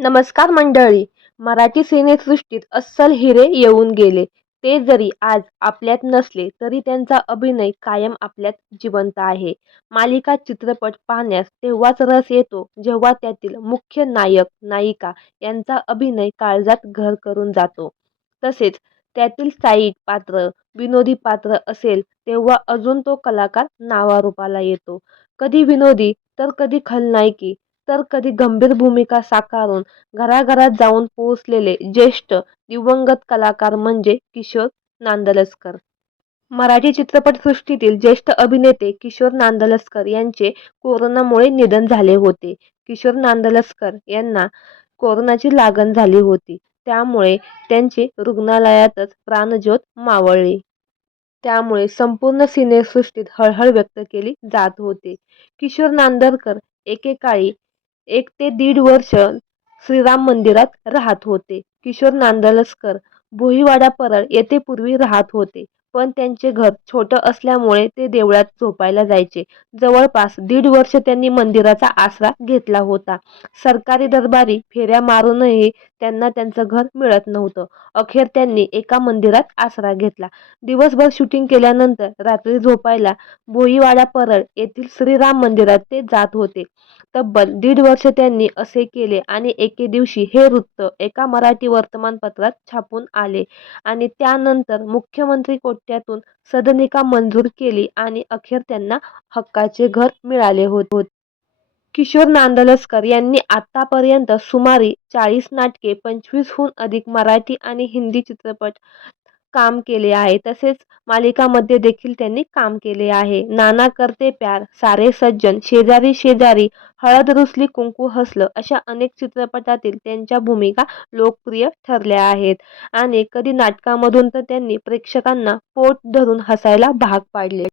नमस्कार मंडळी. मराठी सिनेसृष्टीत अस्सल हिरे येऊन गेले. ते जरी आज आपल्यात नसले तरी त्यांचा अभिनय कायम आपल्यात जिवंत आहे. मालिका चित्रपट पाहण्यास तेव्हाच रस येतो जेव्हा त्यातील मुख्य नायक नायिका यांचा अभिनय काळजात घर करून जातो. तसेच त्यातील साईड पात्र विनोदी पात्र असेल तेव्हा अजून तो कलाकार नावारूपाला येतो. कधी विनोदी तर कधी खलनायकी तर कधी गंभीर भूमिका साकारून घराघरात जाऊन पोहोचलेले ज्येष्ठ दिवंगत कलाकार म्हणजे किशोर नांदलस्कर. मराठी चित्रपटसृष्टीतील ज्येष्ठ अभिनेते किशोर नांदलस्कर यांचे कोरोनामुळे निधन झाले होते. किशोर नांदलस्कर यांना कोरोनाची लागण झाली होती. त्यामुळे त्यांचे रुग्णालयातच प्राणज्योत मावळली. त्यामुळे संपूर्ण सिनेसृष्टीत हळहळ व्यक्त केली जात होती. किशोर नांदलकर एकेकाळी एक ते दीड वर्ष श्रीराम मंदिरात राहत होते. किशोर नांदलस्कर भोईवाडा परळ येथे पूर्वी राहत होते. पण त्यांचे घर छोटं असल्यामुळे ते देवळात झोपायला जायचे. जवळपास दीड वर्ष त्यांनी मंदिराचा आसरा घेतला होता. सरकारी दरबारी फेऱ्या मारूनही त्यांना त्यांचं घर मिळत नव्हतं. अखेर त्यांनी एका मंदिरात आसरा घेतला. दिवसभर शूटिंग केल्यानंतर रात्री झोपायला भोईवाडा परळ येथील श्रीराम मंदिरात ते जात होते. तब्बल दीड वर्ष त्यांनी असे केले आणि एके दिवशी हे वृत्त एका मराठी वर्तमानपत्रात छापून आले आणि त्यानंतर मुख्यमंत्री कोट पोट्यातून सदनिका मंजूर केली आणि अखेर त्यांना हक्काचे घर मिळाले होते. किशोर नांदलस्कर यांनी आतापर्यंत सुमारे चाळीस नाटके पंचवीसहून अधिक मराठी आणि हिंदी चित्रपट काम केले आहे. तसेच मालिकामध्ये देखील त्यांनी काम केले आहे. नाना करते प्यार सारे सज्जन शेजारी शेजारी हळद रुसली कुंकू हसलं अशा अनेक चित्रपटातील त्यांच्या भूमिका लोकप्रिय ठरल्या आहेत. आणि कधी नाटकामधून तर त्यांनी प्रेक्षकांना पोट धरून हसायला भाग पाडले.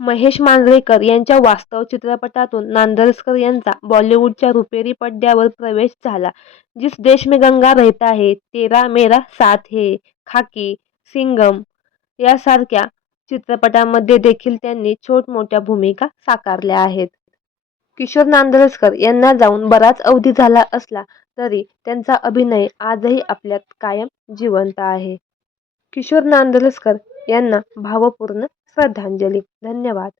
महेश मांजरेकर यांच्या वास्तव चित्रपटातून नांदरसकर यांचा बॉलिवूडच्या रुपेरी पडद्यावर प्रवेश झाला. जिस देश में गंगा रहता है तेरा मेरा साथ है खाकी सिंघम यासारख्या चित्रपटांमध्ये देखील त्यांनी छोटमोठ्या भूमिका साकारल्या आहेत. किशोर नांदरसकर यांना जाऊन बराच अवधी झाला असला तरी त्यांचा अभिनय आजही आपल्यात कायम जिवंत आहे. किशोर नांदरसकर यांना भावपूर्ण श्रद्धांजली. धन्यवाद.